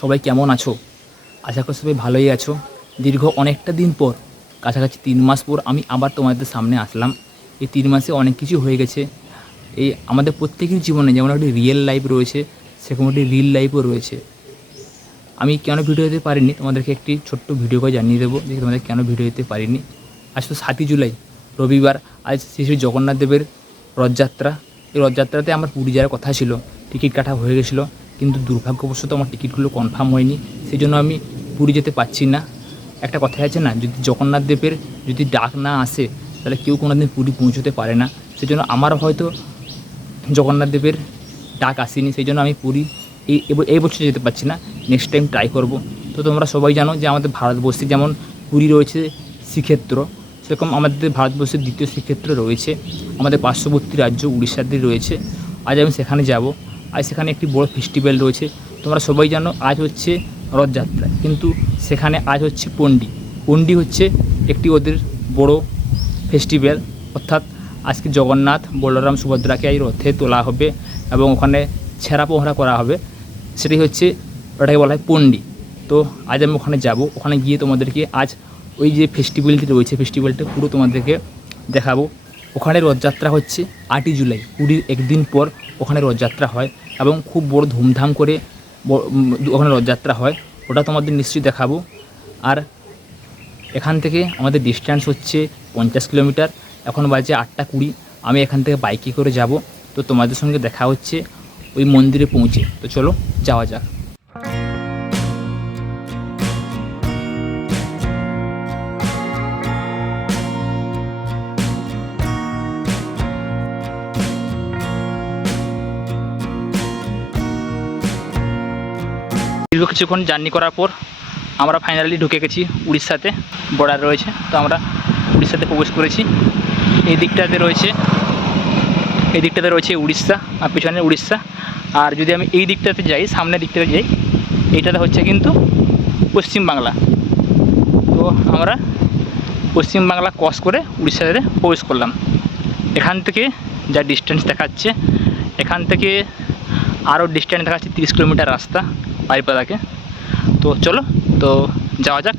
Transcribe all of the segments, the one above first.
সবাই কেমন আছো? আশা করি সবাই ভালোই আছো। দীর্ঘ অনেকটা দিন পর, কাছাকাছি তিন মাস পর আমি আবার তোমাদের সামনে আসলাম। এই তিন মাসে অনেক কিছু হয়ে গেছে। এই আমাদের প্রত্যেকের জীবনে যেমন একটি রিয়েল লাইফ রয়েছে, সেরকম একটি রিল লাইফও রয়েছে। আমি কেন ভিডিও দিতে পারিনি? তোমাদেরকে একটি ছোট্ট ভিডিও করে জানিয়ে দেবো যে তোমাদের কেন ভিডিও দিতে পারিনি। আজ তো সাতই জুলাই, রবিবার। আজ শ্রী শ্রী জগন্নাথ দেবের রথযাত্রা। এই রথযাত্রাতে আমার পুরী যাওয়ার কথা ছিল। টিকিট কাটা হয়ে গেছিল। কিন্তু দুর্ভাগ্যবশত আমার টিকিটগুলো কনফার্ম হয়নি। সেই জন্য আমি পুরী যেতে পারছি না। একটা কথা আছে না, যদি জগন্নাথ দেবের যদি ডাক না আসে, তাহলে কেউ কোনোদিন পুরী পৌঁছতে পারে না। সেই জন্য আমার হয়তো জগন্নাথ দেবের ডাক আসেনি। সেই জন্য আমি পুরী এই এই বছর যেতে পারছি না। নেক্সট টাইম ট্রাই করব। তো তোমরা সবাই জানো যে আমাদের ভারতবর্ষে যেমন পুরী রয়েছে শ্রীক্ষেত্র, সেরকম আমাদের ভারতবর্ষের দ্বিতীয় শ্রীক্ষেত্র রয়েছে। আমাদের পার্শ্ববর্তী রাজ্য উড়িষ্যাতে রয়েছে। আজ আমি সেখানে যাব। আজ সেখানে একটি বড় ফেস্টিভ্যাল রয়েছে। তোমরা সবাই জানো আজ হচ্ছে রথযাত্রা। কিন্তু সেখানে আজ হচ্ছে পন্ডি পন্ডি হচ্ছে একটি ওদের বড় ফেস্টিভ্যাল অর্থাৎ আজকে জগন্নাথ, বলরাম, সুভদ্রাকে এই রথে তোলা হবে এবং ওখানে ছেঁড়া পোহরা করা হবে। সেটি হচ্ছে ওটাকে বলা হয় পন্ডি তো আজ আমি ওখানে যাব। ওখানে গিয়ে তোমাদেরকে আজ ওই যে ফেস্টিভ্যালটি রয়েছে ফেস্টিভ্যালটা পুরো তোমাদেরকে দেখাবো। ওখানে রথযাত্রা হচ্ছে আটই জুলাই, পুরীর একদিন পর ওখানে রথযাত্রা হয় এবং খুব বড় ধুমধাম করে ওখানে রথযাত্রা হয়। ওটা তোমাদের নিশ্চয়ই দেখাবো। আর এখান থেকে আমাদের ডিস্ট্যান্স হচ্ছে পঞ্চাশ কিলোমিটার। এখন বাজে আটটা কুড়ি। আমি এখান থেকে বাইকে করে যাব। তো তোমাদের সঙ্গে দেখা হচ্ছে ওই মন্দিরে পৌঁছে। তো চলো, যাওয়া যাক। কিছুক্ষণ জার্নি করার পর আমরা ফাইনালি ঢুকে গেছি উড়িষ্যাতে বর্ডার রয়েছে। তো আমরা উড়িষ্যাতে প্রবেশ করেছি। এই দিকটাতে রয়েছে, এই দিকটাতে রয়েছে উড়িষ্যা, আর পিছনে উড়িষ্যা। আর যদি আমি এই দিকটাতে যাই, সামনের দিকটাতে যাই, এইটাতে হচ্ছে কিন্তু পশ্চিমবাংলা তো আমরা পশ্চিমবাংলা ক্রস করে উড়িষ্যাতে প্রবেশ করলাম। এখান থেকে যা ডিস্টেন্স দেখাচ্ছে, এখান থেকে আরও ডিস্টেন্স দেখাচ্ছে তিরিশ কিলোমিটার রাস্তা। বারিপাদাকে তো চলো, তো যাওয়া যাক।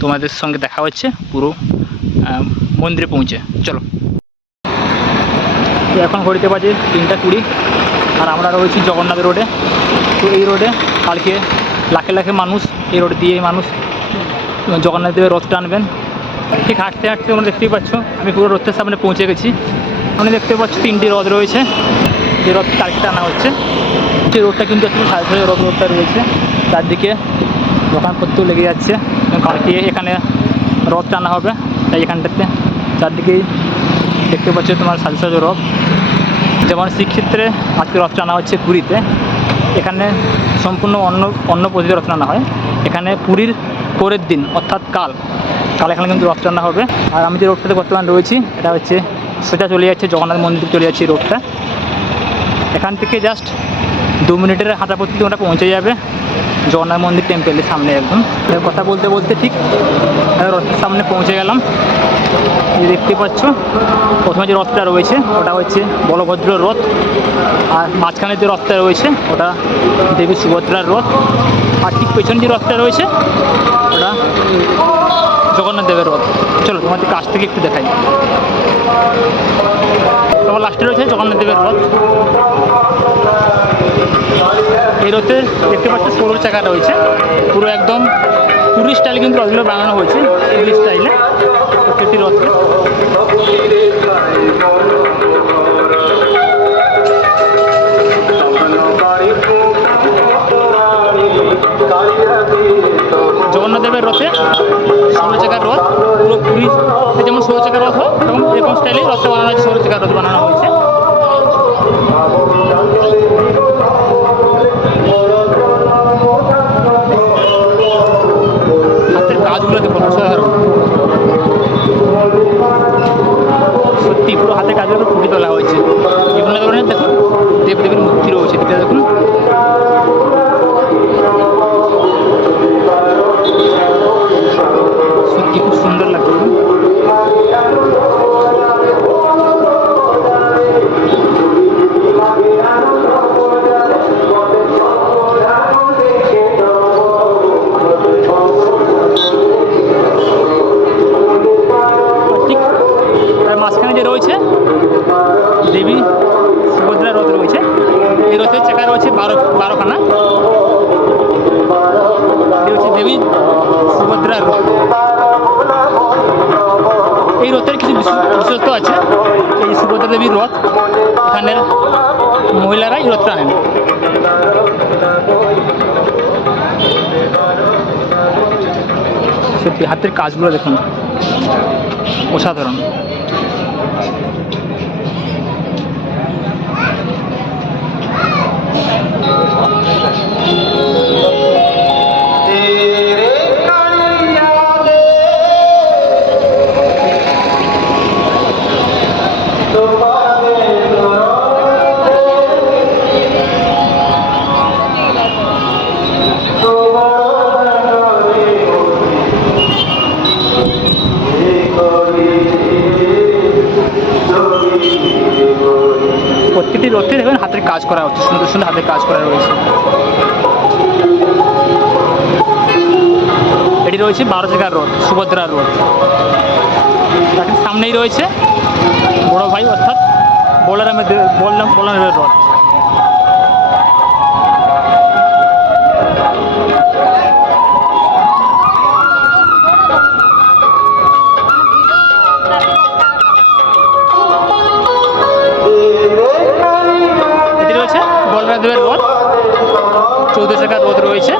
তোমাদের সঙ্গে দেখা হচ্ছে পুরো মন্দিরে পৌঁছে। চলো। তো এখন ঘড়িতে বাজে তিনটা কুড়ি, আর আমরা রয়েছি জগন্নাথ রোডে। তো এই রোডে কালকে লাখে লাখে মানুষ, এই রোড দিয়ে মানুষ জগন্নাথ দেবের রথ টানবেন। ঠিক হাঁটতে হাঁটতে তোমরা দেখতেই পাচ্ছ, আমি পুরো রথের সামনে পৌঁছে গেছি। আমি দেখতে পাচ্ছ তিনটি রথ রয়েছে। যে রথ কালকে টানা হচ্ছে। সেই রোডটা কিন্তু একটু সাড়ে সাড়ে রথ রোডটা রয়েছে। চারদিকে দোকানপত্র লেগে যাচ্ছে। কালকে এখানে রথ টানা হবে, তাই এখানটাতে চারদিকেই দেখতে পাচ্ছ তোমার সাজে সাজে রথ যেমন শ্রীক্ষেত্রে আজকে রথ টানা হচ্ছে পুরীতে। এখানে সম্পূর্ণ অন্য অন্য পদ্ধতি রথ টানা হয়। এখানে পুরীর পরের দিন, অর্থাৎ কাল কাল এখানে কিন্তু রথ টানা হবে। আর আমি যে রোডটাতে বর্তমান রয়েছি, এটা হচ্ছে, সেটা চলে যাচ্ছে জগন্নাথ মন্দির চলে যাচ্ছে রোডটা। এখান থেকে জাস্ট দু মিনিটের হাঁটা পথে তোমরা পৌঁছে যাবে। জগন্নাথ মন্দির টেম্পেলের সামনে একদম। কথা বলতে বলতে ঠিক রথের সামনে পৌঁছে গেলাম। দেখতে পাচ্ছ, প্রথমে যে রথটা রয়েছে, ওটা হচ্ছে বলভদ্র রথ। আর মাঝখানে যে রথটা রয়েছে, ওটা দেবী সুভদ্রার রথ। আর ঠিক পেছনে যে রথটা রয়েছে, ওটা জগন্নাথ দেবের রথ। চলো তোমাদের কাছ থেকে একটু দেখাই। তোমার লাস্টে রয়েছে জগন্নাথ দেবের রথ। এই দেখতে পাচ্ছি সরুর চাকা রয়েছে। পুরো একদম পুরী স্টাইল কিন্তু রথগুলো বানানো হয়েছে, পুরী স্টাইলে প্রত্যেকটি রথকে সত্যি হাতের কাজগুলো দেখুন। অসাধারণ। রথে দেখবেন হাতের কাজ করা হচ্ছে, সুন্দর সুন্দর হাতের কাজ করা রয়েছে। এটি রয়েছে বারো জায়গার রথ সুভদ্রার রথ। তার সামনেই রয়েছে বড় ভাই, অর্থাৎ বলরামের বলরাম বলরামের রথ। চৌদ্দ চাকার রথ রয়েছে।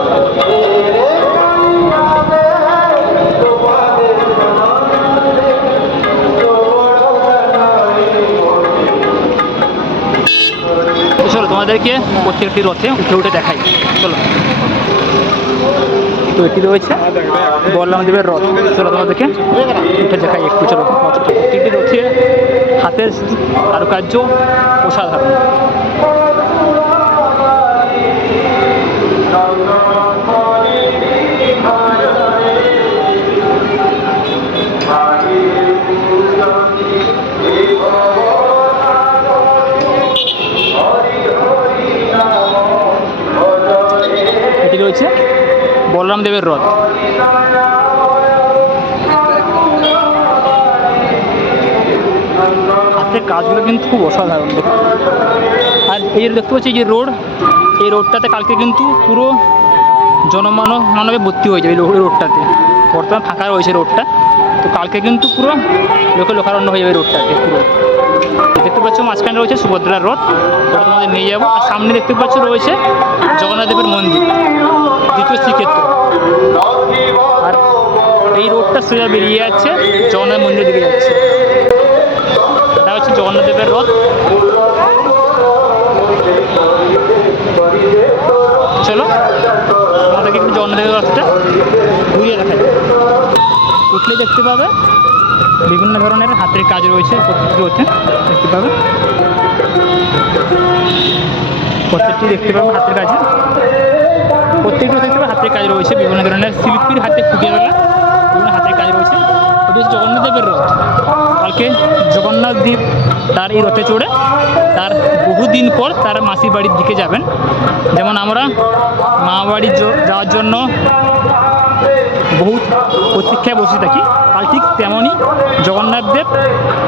চলো, তোমাদেরকে প্রত্যেকটি রথে উঠে উঠে দেখাই। চলো। তো এটি রয়েছে বলরাম দেবের রথ। চলো, তোমাদেরকে উঠে দেখাই একটু। চলো। প্রত্যেকটি রথে হাতের কারুকার্য অসাধারণ। বলরাম দেবের রথ হাতের কাজগুলো কিন্তু খুব অসাধারণ আর এই দেখতে পাচ্ছি যে রোড, এই রোডটাতে কালকে কিন্তু পুরো জনমানব মানবে ভর্তি হয়ে যাবে এই রোডটাতে। বর্তমানে ফাঁকা রয়েছে রোডটা। তো কালকে কিন্তু পুরো লোকে লোকারণ্য হয়ে যাবে রোডটাতে পুরো। দেখতে পাচ্ছ মাঝখানে রয়েছে সুভদ্রার রথ। ওটা তোমাদের নিয়ে যাব। আর সামনে দেখতে পাচ্ছ রয়েছে জগন্নাথ দেবের মন্দির, দ্বিতীয় শ্রীক্ষেত্র। আর এই রোডটা সোজা বেরিয়ে যাচ্ছে জগন্নাথ মন্দিরের দিকে যাচ্ছে। এটা হচ্ছে জগন্নাথ দেবের রথ। চলো, আমাদেরকে একটু জগন্নাথ দেবের রথটা ঘুরিয়ে দেখাই। উঠলে দেখতে পাবে বিভিন্ন ধরনের হাতের কাজ রয়েছে, প্রত্যেকটি রয়েছে দেখতে পাবে। প্রত্যেকটি দেখতে পাবে হাতের কাজে। প্রত্যেকটি দেখতে হাতের কাজ রয়েছে, বিভিন্ন ধরনের শিল্পীর হাতে ফুটিয়ে তোলা বিভিন্ন হাতের কাজ রয়েছে। এটি হচ্ছে জগন্নাথ দেবের রথ। কালকে জগন্নাথ দ্বীপ তার এই রথে চড়ে তার বহুদিন পর তার মাসির বাড়ির দিকে যাবেন। যেমন আমরা মা বাড়ি যাওয়ার জন্য বহু প্রতীক্ষায় বসে থাকি আর ঠিক তেমনই জগন্নাথ দেব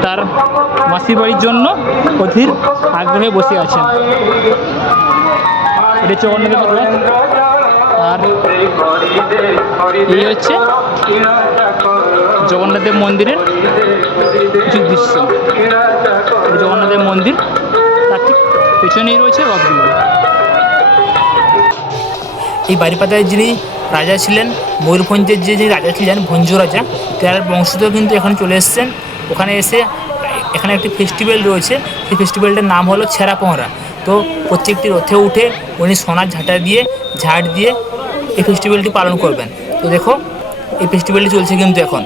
তার মাসির বাড়ির জন্য অধীর আগ্রহে বসে আছেন। এটা হচ্ছে রথ। আর এই হচ্ছে জগন্নাথ দেব মন্দিরের কিছু দৃশ্য। জগন্নাথ মন্দির, তার ঠিক পেছনেই রয়েছে রথগুলো। এই বাড়িপাতায় যিনি রাজা ছিলেন, ময়ূরভঞ্জের যে যে রাজা ছিলেন, ভঞ্জ রাজা, তার বংশধর কিন্তু এখানে চলে এসেছেন। ওখানে এসে এখানে একটি ফেস্টিভ্যাল রয়েছে। সেই ফেস্টিভ্যালটার নাম হলো ছেঁড়া পোহরা তো প্রত্যেকটি রথে উঠে উনি সোনার ঝাঁটা দিয়ে ঝাড় দিয়ে এই ফেস্টিভ্যালটি পালন করবেন। তো দেখো, এই ফেস্টিভ্যালটি চলছে কিন্তু এখন।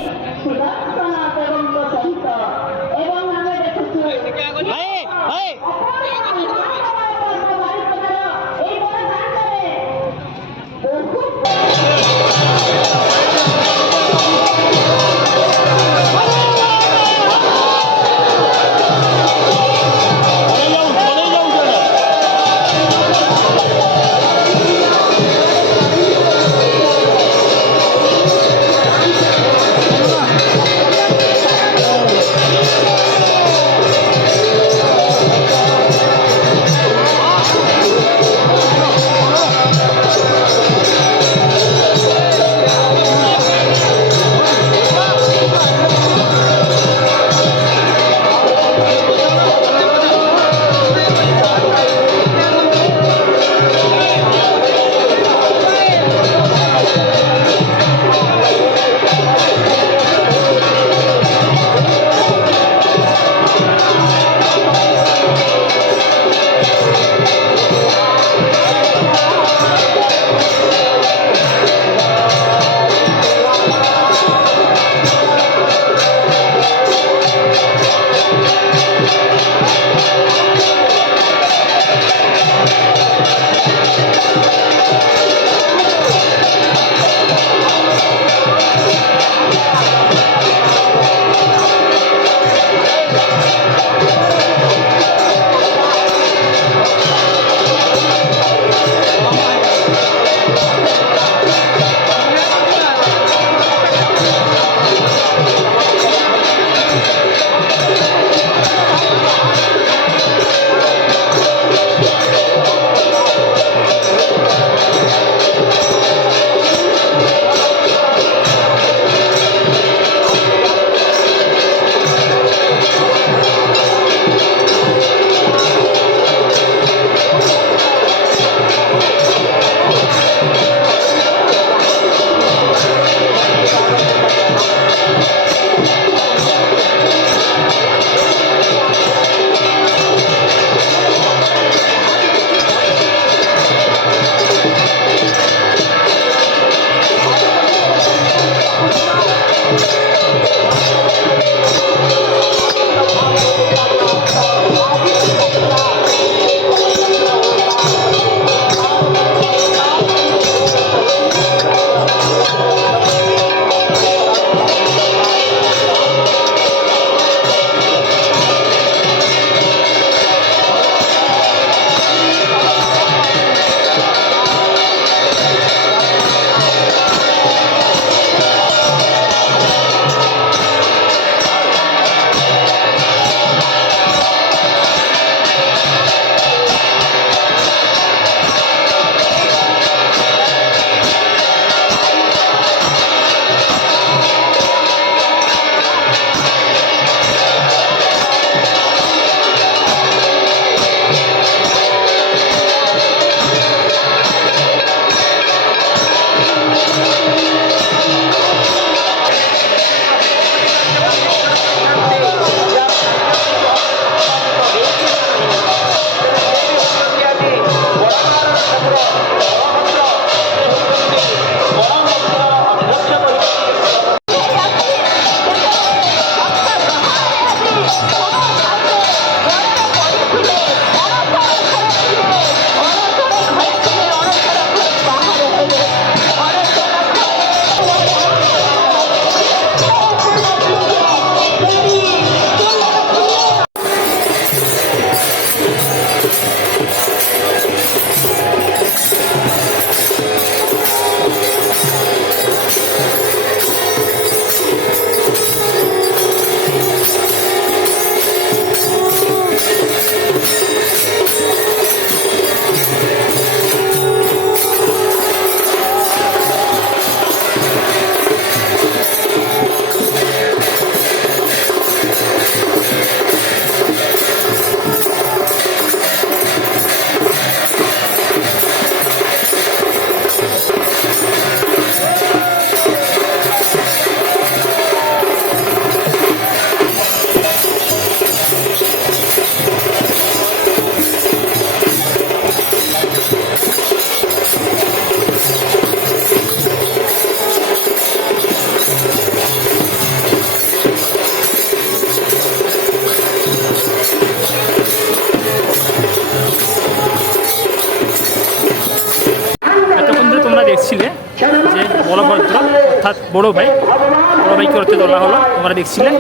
হলো ছিলেন।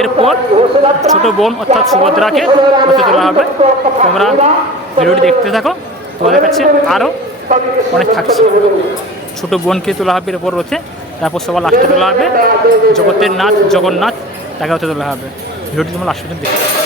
এরপর ছোট বোন অর্থাৎ সুভদ্রাকে হতে তোলা হবে। তোমরা ভিডিওটি দেখতে থাকো। তোমাদের কাছে আরও অনেক থাকছে। ছোট বোনকে তোলা হবে এরপর রথে। তারপর সবার লাস্টে তোলা হবে। জগতের নাথ, জগন্নাথ, তাকে হতে তোলা হবে। ভিডিওটি তোমার লাস্ট পর্যন্ত দেখতে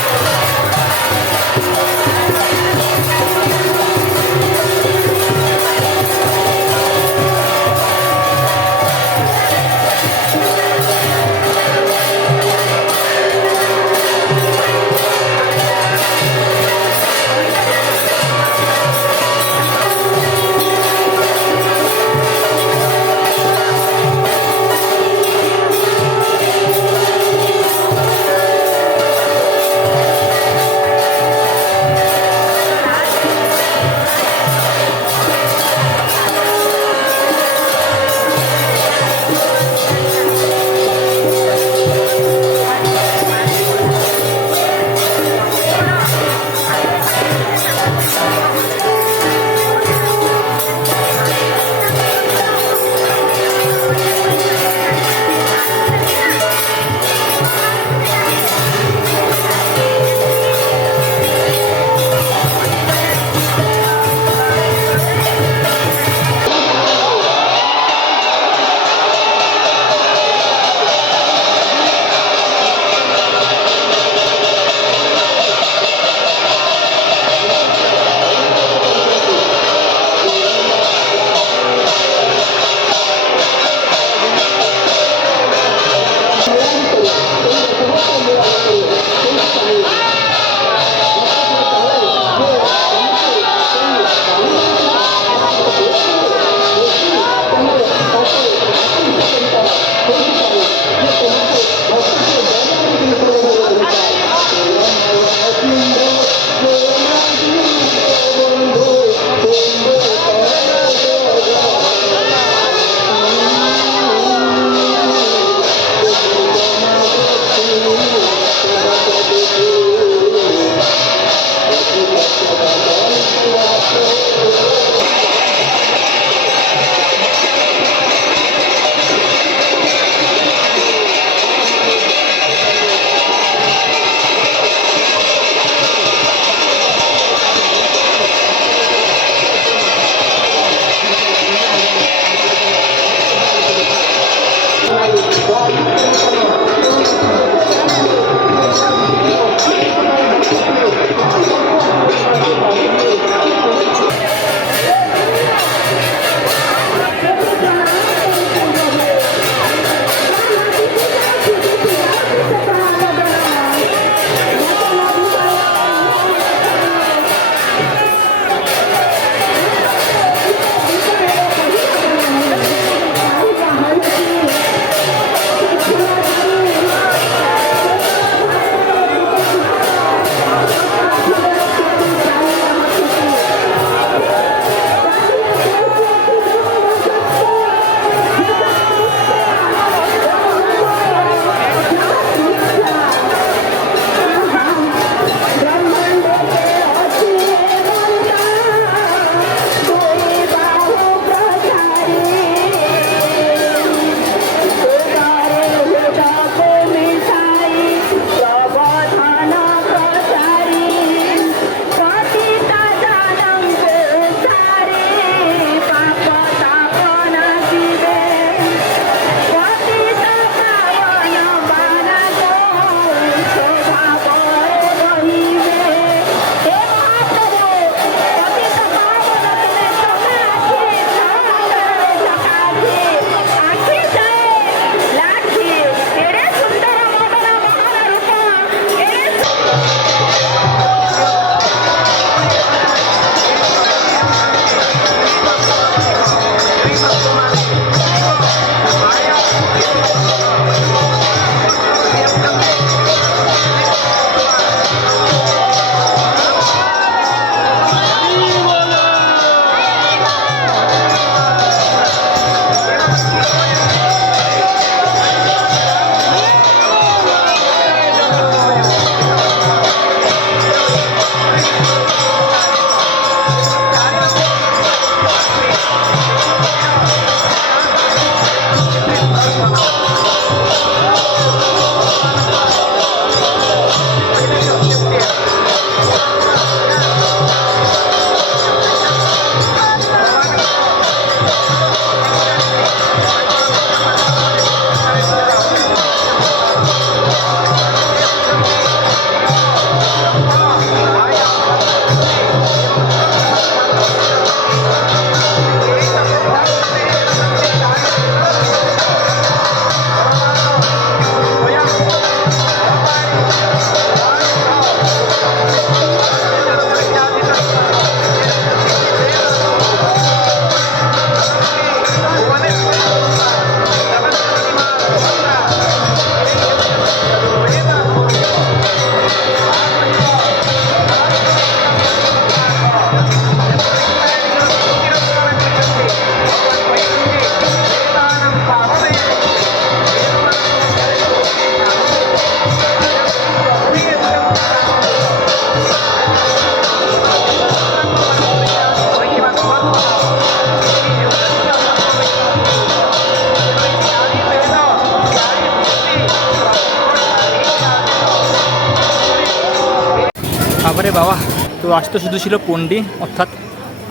রে বাবা। তো আজ তো শুধু ছিল পন্ডি অর্থাৎ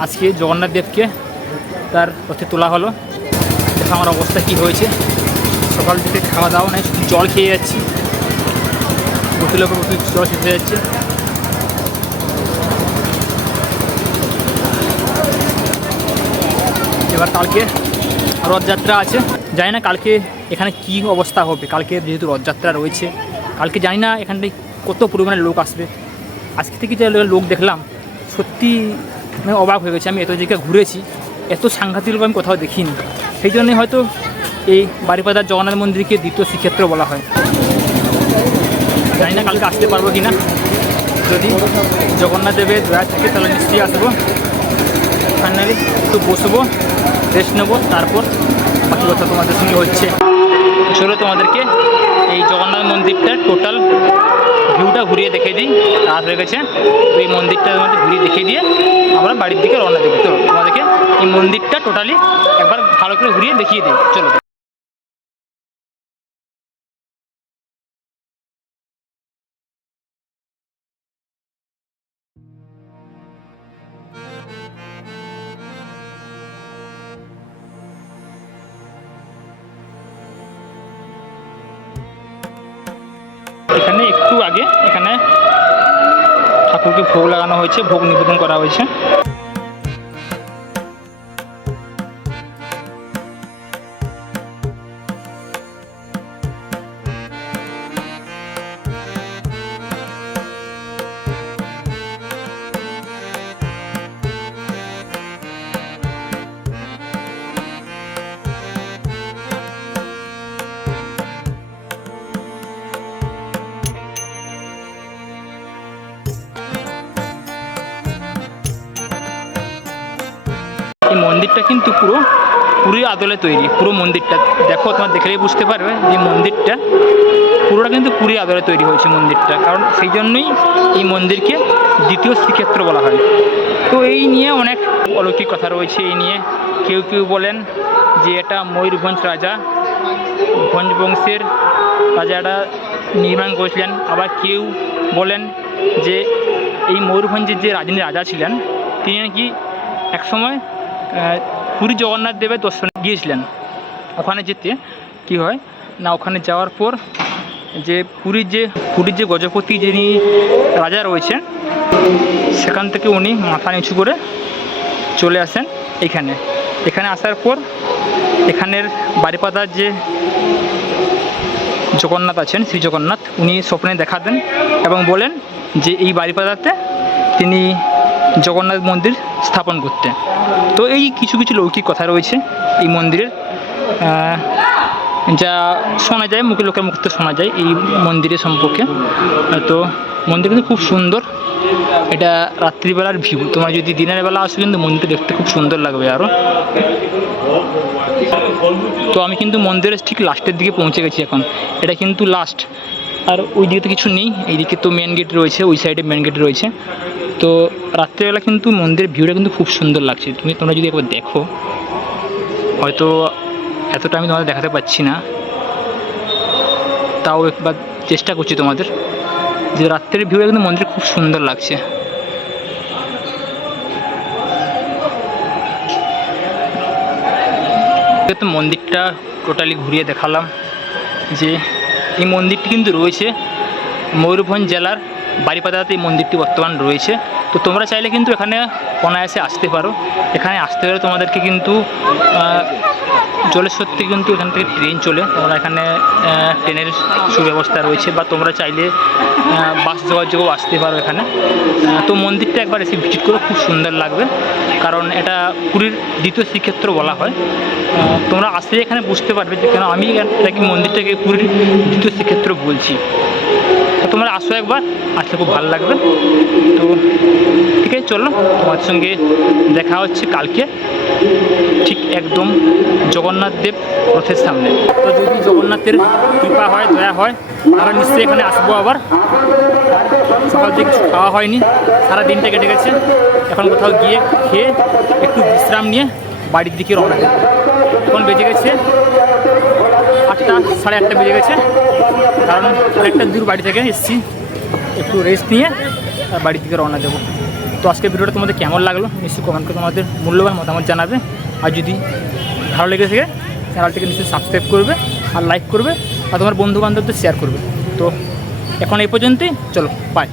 আজকে জগন্নাথ দেবকে তার পথে তোলা হলো। দেখো আমার অবস্থা কী হয়েছে। সকাল থেকে খাওয়া দাওয়া নাই, শুধু জল খেয়ে যাচ্ছি। বোতলের উপর বোতল জল হয়ে যাচ্ছে। এবার কালকে রথযাত্রা আছে। জানি না কালকে এখানে কি অবস্থা হবে। কালকে যেহেতু রথযাত্রা রয়েছে, কালকে জানি না এখানটায় কত পরিমাণে লোক আসবে। আজকে থেকে যে লোক দেখলাম, সত্যি মানে অবাক হয়ে গেছে। আমি এত জায়গায় ঘুরেছি, এত সাংঘাতিক আমি কোথাও দেখিনি। সেই জন্যই হয়তো এই বাড়িপাদার জগন্নাথ মন্দিরকে দ্বিতীয় শ্রীক্ষেত্র বলা হয়। জানি না কালকে আসতে পারব কি না। যদি জগন্নাথ দেবের দয়া থাকে, তাহলে নিশ্চয়ই আসব। ফাইনালি একটু বসবো রেস্ট নেব, তারপর বাকি কথা তোমাদের সঙ্গে হচ্ছে। চলো তোমাদেরকে এই জগন্নাথ মন্দিরটার টোটাল ভিউটা ঘুরিয়ে দেখিয়ে দিই। রাত হয়ে গেছে। তো এই মন্দিরটা তোমাদের ঘুরিয়ে দেখিয়ে দিয়ে আমরা বাড়ির দিকে রওনা দেবো। তো তোমাদেরকে এই মন্দিরটা টোটালি একবার ভালো করে ঘুরিয়ে দেখিয়ে দিই। চলো হয়েছে ভোগ নিবেদন করা হয়েছে। পুরী আদলে তৈরি, পুরো মন্দিরটা। দেখো, তোমার দেখলেই বুঝতে পারবে যে মন্দিরটা পুরোটা কিন্তু পুরী আদলে তৈরি হয়েছে মন্দিরটা। কারণ সেই জন্যই এই মন্দিরকে দ্বিতীয় শ্রীক্ষেত্র বলা হয়। তো এই নিয়ে অনেক অলৌকিক কথা রয়েছে এই নিয়ে। কেউ কেউ বলেন যে এটা ময়ূরভঞ্জ রাজা, ভঞ্জ বংশের রাজারা নির্মাণ করেছিলেন। আবার কেউ বলেন যে এই ময়ূরভঞ্জের যে রাজনী রাজা ছিলেন, তিনি নাকি একসময় পুরী জগন্নাথ দেবের দর্শনে গিয়েছিলেন ওখানে যেতে। কি হয়? না, ওখানে যাওয়ার পর যে পুরীর যে পুরীর যে গজপতি যিনি রাজা রয়েছেন, সেখান থেকে উনি মাথা নিচু করে চলে আসেন এখানে। এখানে আসার পর এখানের বাড়িপাতার যে জগন্নাথ আছেন শ্রী জগন্নাথ উনি স্বপ্নে দেখা দেন এবং বলেন যে এই বাড়িপাদাতে তিনি জগন্নাথ মন্দির স্থাপন করতে। তো এই কিছু কিছু লৌকিক কথা রয়েছে এই মন্দিরের। যা শোনা যায়, মুখে লোকের মুখ শোনা যায় এই মন্দিরের সম্পর্কে। তো মন্দির কিন্তু খুব সুন্দর। এটা রাত্রিবেলার ভিউ তোমরা যদি দিনের বেলা আসো কিন্তু মন্দিরটা দেখতে খুব সুন্দর লাগবে আরও তো আমি কিন্তু মন্দিরের ঠিক লাস্টের দিকে পৌঁছে গেছি এখন। এটা কিন্তু লাস্ট আর ওই দিকে তো কিছু নেই। এইদিকে তো মেন গেট রয়েছে, ওই সাইডে মেন গেট রয়েছে। তো রাত্রেবেলা কিন্তু মন্দিরের ভিউটা কিন্তু খুব সুন্দর লাগছে। তুমি, তোমরা যদি একবার দেখো, হয়তো এতটা আমি তোমাদের দেখাতে পাচ্ছি না। তাও একবার চেষ্টা করছি তোমাদের। যে রাত্রের ভিউটা কিন্তু মন্দির খুব সুন্দর লাগছে। তো মন্দিরটা টোটালি ঘুরিয়ে দেখালাম যে এই মন্দিরটি কিন্তু রয়েছে ময়ূরভঞ্জ জেলার বাড়িপাদাতে এই মন্দিরটি বর্তমান রয়েছে। তো তোমরা চাইলে কিন্তু এখানে অনায়াসে আসতে পারো। এখানে আসতে হলে তোমাদেরকে কিন্তু জলেশ্বর থেকে কিন্তু এখান থেকে ট্রেন চলে। তোমরা এখানে ট্রেনের সুব্যবস্থা রয়েছে বা তোমরা চাইলে বাস যোগাযোগও আসতে পারো এখানে। তো মন্দিরটা একবার এসে ভিজিট করো, খুব সুন্দর লাগবে। কারণ এটা পুরীর দ্বিতীয় শ্রীক্ষেত্র বলা হয়। তোমরা আসলে এখানে বুঝতে পারবে যে কেন আমি নাকি মন্দিরটাকে পুরীর দ্বিতীয় শ্রীক্ষেত্র বলছি। তোমরা আসো একবার, আসলে খুব ভালো লাগবে। তো ঠিক আছে, চলো তোমার সঙ্গে দেখা হচ্ছে কালকে। ঠিক একদম জগন্নাথ দেব রথের সামনে। তো যদি জগন্নাথের কৃপা হয়, দয়া হয় তাহলে নিশ্চয়ই এখানে আসব আবার। সকাল থেকে কিছু খাওয়া হয়নি, সারা দিনটা কেটে গেছে। এখন কোথাও গিয়ে খেয়ে একটু বিশ্রাম নিয়ে বাড়ির দিকে রওনা এখন বেজে গেছে আটটা, সাড়ে আটটা বেজে গেছে। কারণ অনেকটা দূর বাড়ি থেকে এসেছি। একটু রেস্ট নিয়ে, আর বাড়ির দিকে রওনা দেবো। তো আজকের ভিডিওটা তোমাদের কেমন লাগল? নিশ্চয়ই কমেন্ট করে তোমাদের মূল্যবান মতামত জানাবে। আর যদি ভালো লেগে থাকে চ্যানেলটিকে নিশ্চয়ই সাবস্ক্রাইব করবে, আর লাইক করবে, আর তোমার বন্ধু বান্ধবদের শেয়ার করবে। তো এখন এই পর্যন্তই। চলো বাই